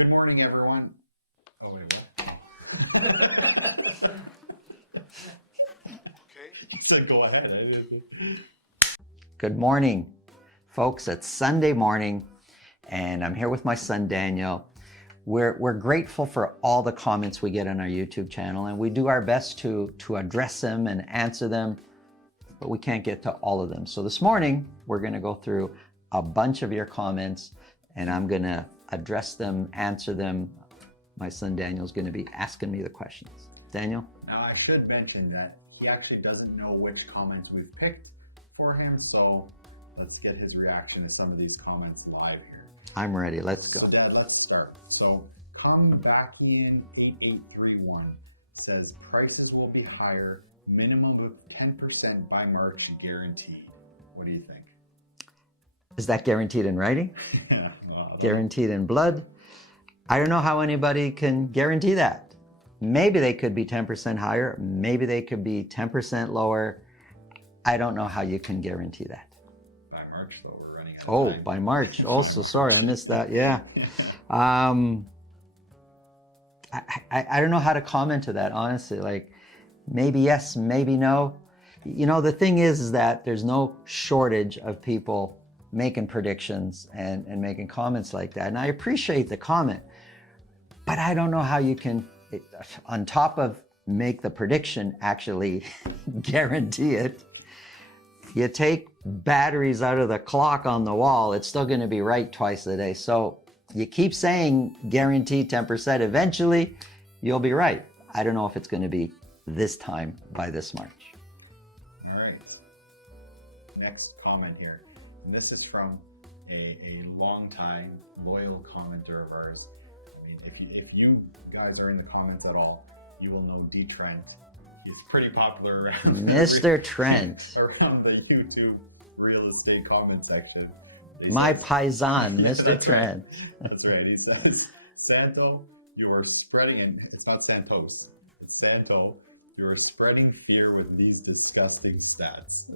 Good morning, everyone. Oh, wait, what? Okay. So go ahead. Good morning, folks. It's Sunday morning, and I'm here with my son, Daniel. We're grateful for all the comments we get on our YouTube channel, and we do our best to address them and answer them, but we can't get to all of them. So this morning, we're going to go through a bunch of your comments, and I'm going to address them, answer them. My son Daniel's going to be asking me the questions. Daniel? Now, I should mention that he actually doesn't know which comments we've picked for him, so let's get his reaction to some of these comments live here. I'm ready. Let's go. So, Dad, let's start. So, Come Back In 8831 says prices will be higher, minimum of 10% by March guaranteed. What do you think? Is that guaranteed in writing? Yeah, Guaranteed in blood? I don't know how anybody can guarantee that. Maybe they could be 10% higher. Maybe they could be 10% lower. I don't know how you can guarantee that. By March, though, we're running out of Oh, time. by March. Also, sorry, I missed that. Yeah. I don't know how to comment to that, honestly. Like, maybe yes, maybe no. You know, the thing is that there's no shortage of people making predictions and making comments like that. And I appreciate the comment, but I don't know how you can, on top of make the prediction, actually guarantee it. You take batteries out of the clock on the wall, it's still going to be right twice a day. So you keep saying guaranteed 10%, eventually you'll be right. I don't know if it's going to be this time by this March. All right. Next comment here. And this is from a long-time loyal commenter of ours. I mean, if you guys are in the comments at all, you will know D. Trent. He's pretty popular around Mr. Trent. around the YouTube real estate comment section. My paisan, Mr. That's Trent. Right. That's right. He says, Santo, you are spreading, and it's not Santos, it's Santo, you are spreading fear with these disgusting stats.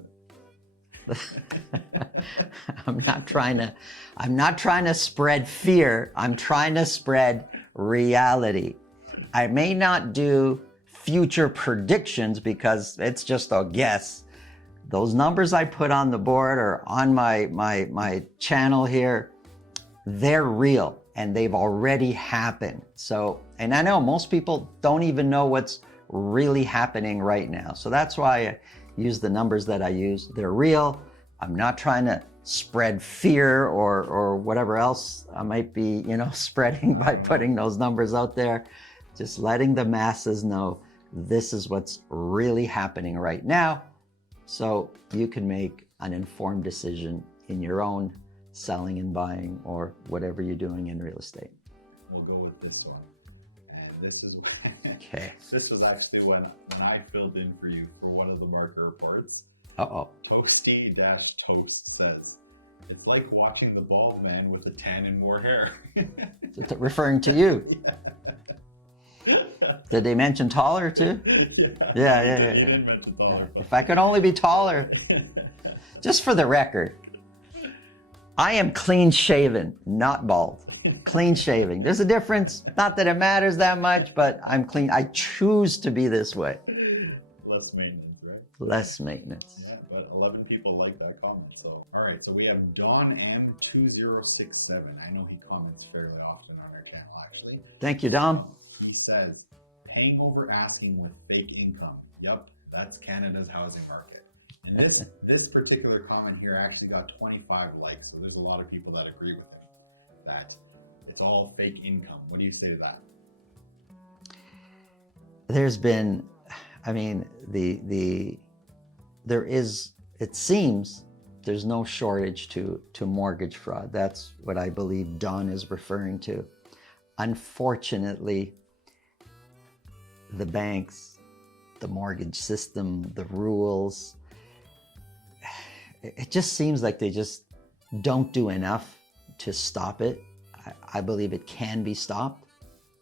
I'm not trying to spread fear. I'm trying to spread reality. I may not do future predictions because it's just a guess. Those numbers I put on the board or on my channel here, they're real and they've already happened. So, and I know most people don't even know what's really happening right now. So that's why I use the numbers that I use. They're real. I'm not trying to spread fear or whatever else I might be, spreading by putting those numbers out there. Just letting the masses know this is what's really happening right now, so you can make an informed decision in your own selling and buying or whatever you're doing in real estate. We'll go with this one. And this is Okay. This was actually when I filled in for you for one of the market reports. Uh-oh. Toasty-Toast says, it's like watching the bald man with a tan and more hair. Referring to you. Yeah. Did they mention taller too? Yeah. You didn't mention taller. If I could only be taller. Just for the record, I am clean shaven, not bald. Clean shaving. There's a difference. Not that it matters that much, but I'm clean. I choose to be this way. Less maintenance, right? Less maintenance. Yeah, but 11 people like that comment. So, all right. So we have Don M2067. I know he comments fairly often on our channel, actually. Thank you, Dom. He says, paying over asking with fake income. Yep, that's Canada's housing market. And this particular comment here actually got 25 likes. So there's a lot of people that agree with him that it's all fake income. What do you say to that? There's been, it seems there's no shortage to mortgage fraud. That's what I believe Don is referring to. Unfortunately, the banks, the mortgage system, the rules, it just seems like they just don't do enough to stop it. I believe it can be stopped,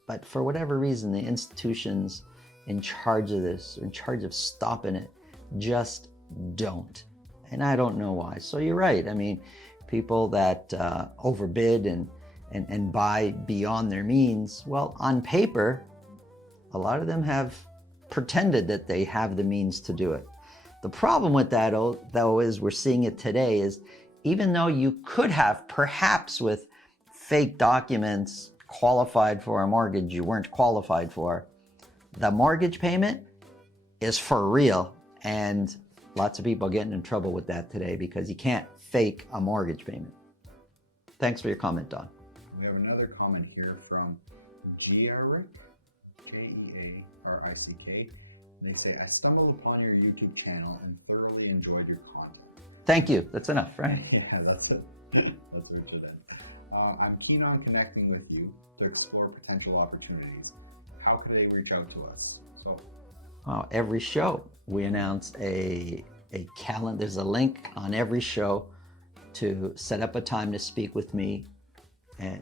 but for whatever reason, the institutions in charge of this, in charge of stopping it, just don't. And I don't know why. So you're right. I mean, people that overbid and and buy beyond their means. Well, on paper, a lot of them have pretended that they have the means to do it. The problem with that, though, is we're seeing it today, is even though you could have, perhaps with fake documents, qualified for a mortgage you weren't qualified for, the mortgage payment is for real. And lots of people are getting in trouble with that today because you can't fake a mortgage payment. Thanks for your comment, Don. We have another comment here from Giaric, Gearick. They say, I stumbled upon your YouTube channel and thoroughly enjoyed your content. Thank you. That's enough, right? Yeah, that's it. That's what it is. I'm keen on connecting with you to explore potential opportunities. How could they reach out to us? So, every show we announce a calendar. There's a link on every show to set up a time to speak with me.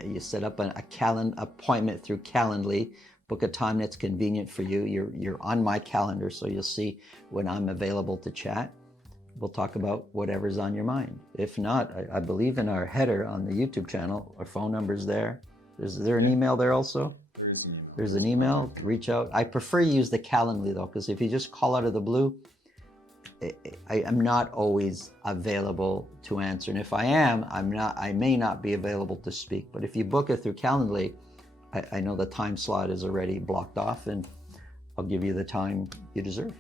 You set up a calendar appointment through Calendly. Book a time that's convenient for you. You're on my calendar, so you'll see when I'm available to chat. We'll talk about whatever's on your mind. If not, I believe in our header on the YouTube channel, our phone number's there. Is there an email there also? there is an email. There's an email. Reach out. I prefer you use the Calendly though, because if you just call out of the blue, I am not always available to answer. And if I am, I may not be available to speak. But if you book it through Calendly, I know the time slot is already blocked off, and I'll give you the time you deserve.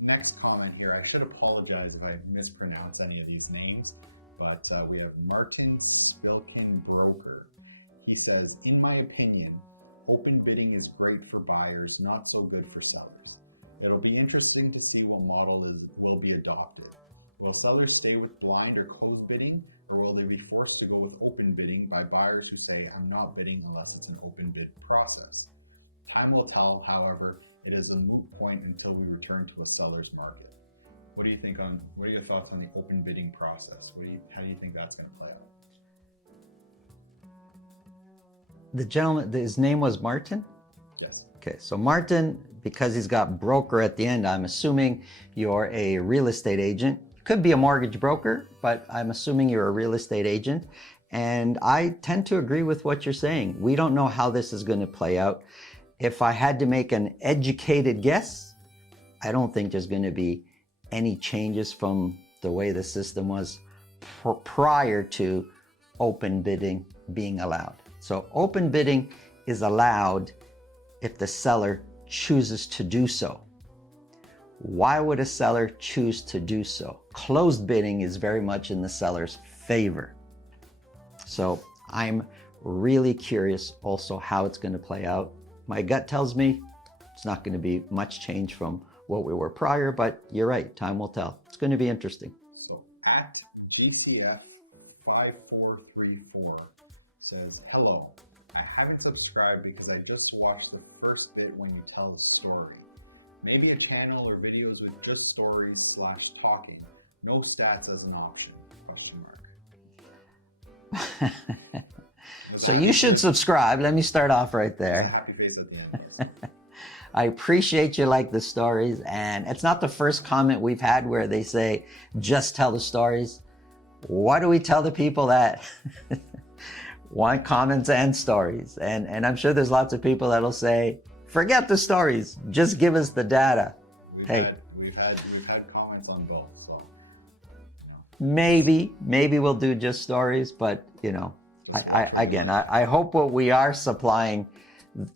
Next comment here. I should apologize if I mispronounce any of these names, but we have Martin Spilkin Broker. He says, in my opinion, open bidding is great for buyers, not so good for sellers. It'll be interesting to see what model will be adopted. Will sellers stay with blind or closed bidding, or will they be forced to go with open bidding by buyers who say, I'm not bidding unless it's an open bid process? Time will tell, however, it is a moot point until we return to a seller's market. What are your thoughts on the open bidding process? How do you think that's going to play out? The gentleman, his name was Martin? Yes. Okay, so Martin, because he's got broker at the end, I'm assuming you're a real estate agent. Could be a mortgage broker, but I'm assuming you're a real estate agent. And I tend to agree with what you're saying. We don't know how this is going to play out. If I had to make an educated guess, I don't think there's going to be any changes from the way the system was prior to open bidding being allowed. So open bidding is allowed if the seller chooses to do so. Why would a seller choose to do so? Closed bidding is very much in the seller's favor. So I'm really curious also how it's going to play out. My gut tells me it's not going to be much change from what we were prior, but you're right, time will tell. It's going to be interesting. So at GCF5434 says, hello, I haven't subscribed because I just watched the first bit when you tell a story. Maybe a channel or videos with just stories / talking. No stats as an option, ? So you should subscribe. Let me start off right there. A happy face at the end. I appreciate you like the stories, and it's not the first comment we've had where they say, just tell the stories. Why do we tell the people that? Want comments and stories. And I'm sure there's lots of people that'll say, forget the stories, just give us the data. We've had comments on both, so maybe we'll do just stories, but I hope what we are supplying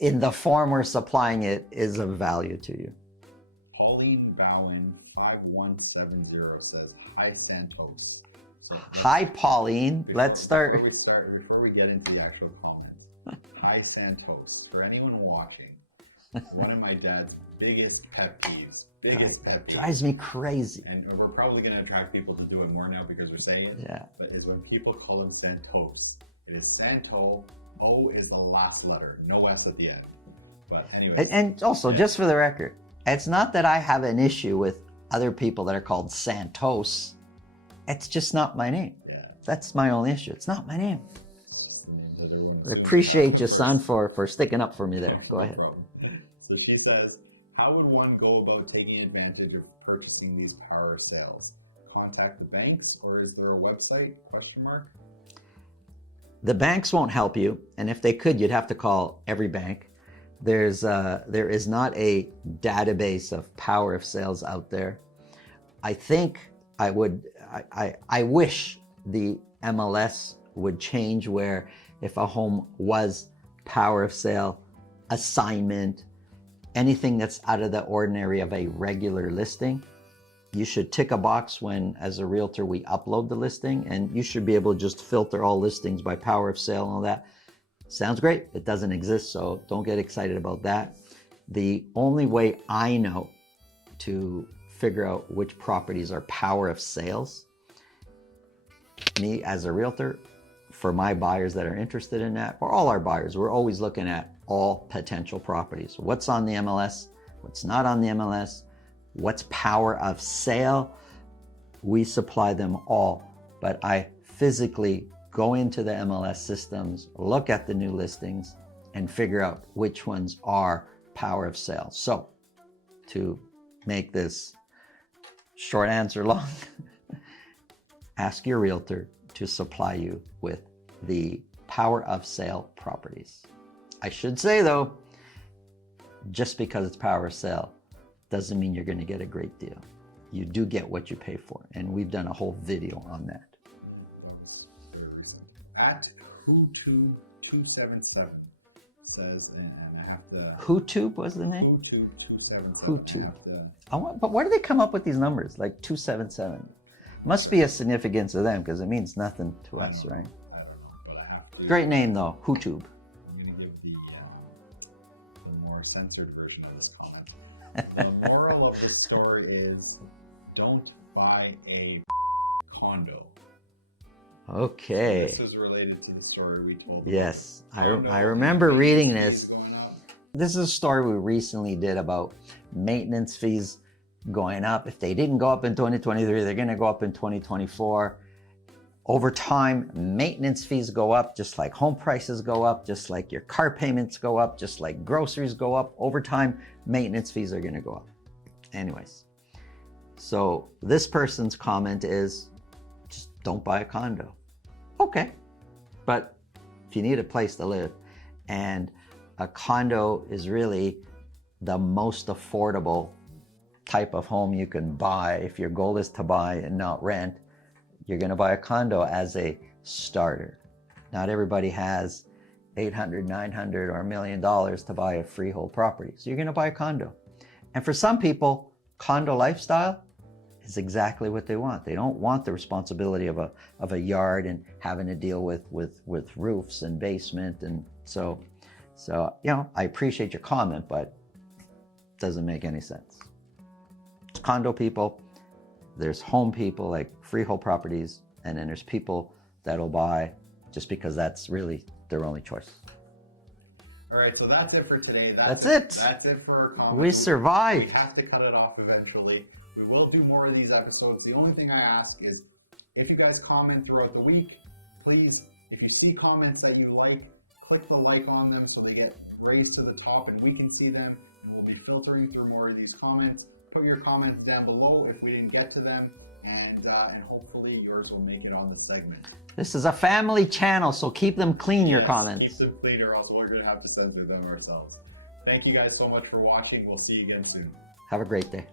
in the form we're supplying it is of value to you. Pauline Bowen 5170 says, hi Santos. So hi Pauline. Let's start. Before we get into the actual comments. Hi Santos. For anyone watching, one of my dad's biggest pet peeves. Drives me crazy. And we're probably going to attract people to do it more now because we're saying it. Yeah. But is when people call him Santos. It is Santo. O is the last letter. No S at the end. But anyway. And also, just for the record, it's not that I have an issue with other people that are called Santos. It's just not my name. Yeah. That's my only issue. It's not my name. It's just the name that everyone I appreciate you, son, for sticking up for me there. Go ahead. No problem. So she says, how would one go about taking advantage of purchasing these power sales? Contact the banks, or is there a website? ? The banks won't help you, and if they could, you'd have to call every bank. There is not a database of power of sales out there. I think I wish the MLS would change where if a home was power of sale, assignment, anything that's out of the ordinary of a regular listing, you should tick a box when, as a realtor, we upload the listing, and you should be able to just filter all listings by power of sale and all that. Sounds great. It doesn't exist, so don't get excited about that. The only way I know to figure out which properties are power of sales, me as a realtor, for my buyers that are interested in that, or all our buyers, we're always looking at all potential properties. What's on the MLS? What's not on the MLS? What's power of sale? We supply them all, but I physically go into the MLS systems, look at the new listings, and figure out which ones are power of sale. So, to make this short answer long, ask your realtor to supply you with the power of sale properties. I should say though, just because it's power of sale doesn't mean you're going to get a great deal. You do get what you pay for, and we've done a whole video on that. Very recent. At Whotube277 says, and I have to. Whotube was the name? Whotube277. Whotube. But where do they come up with these numbers? Like 277. Must be a significance to them because it means nothing to us, right? I don't know, but I have to. Great name though, Whotube. I'm going to give the more censored version of this comment. The moral of the story is, don't buy a condo. Okay. This is related to the story we told. Yes, I remember reading this. This is a story we recently did about maintenance fees going up. If they didn't go up in 2023, they're going to go up in 2024. Over time, maintenance fees go up, just like home prices go up, just like your car payments go up, just like groceries go up. Over time, maintenance fees are going to go up. Anyways, so this person's comment is, just don't buy a condo. Okay, but if you need a place to live, and a condo is really the most affordable type of home you can buy, if your goal is to buy and not rent, you're going to buy a condo as a starter. Not everybody has $800, $900, or $1 million to buy a freehold property. So you're going to buy a condo. And for some people, condo lifestyle is exactly what they want. They don't want the responsibility of a yard and having to deal with roofs and basement. And so, you know, I appreciate your comment, but it doesn't make any sense. Condo people, there's home people like freehold properties, and then there's people that'll buy just because that's really their only choice. All right, so that's it for today. That's it. That's it for our comments. We survived. We have to cut it off eventually. We will do more of these episodes. The only thing I ask is, if you guys comment throughout the week, please, if you see comments that you like, click the like on them so they get raised to the top and we can see them, and we'll be filtering through more of these comments. Put your comments down below if we didn't get to them, and hopefully yours will make it on the segment. This is a family channel, so keep them clean, your comments. Keep them clean, or else we're going to have to censor them ourselves. Thank you guys so much for watching. We'll see you again soon. Have a great day.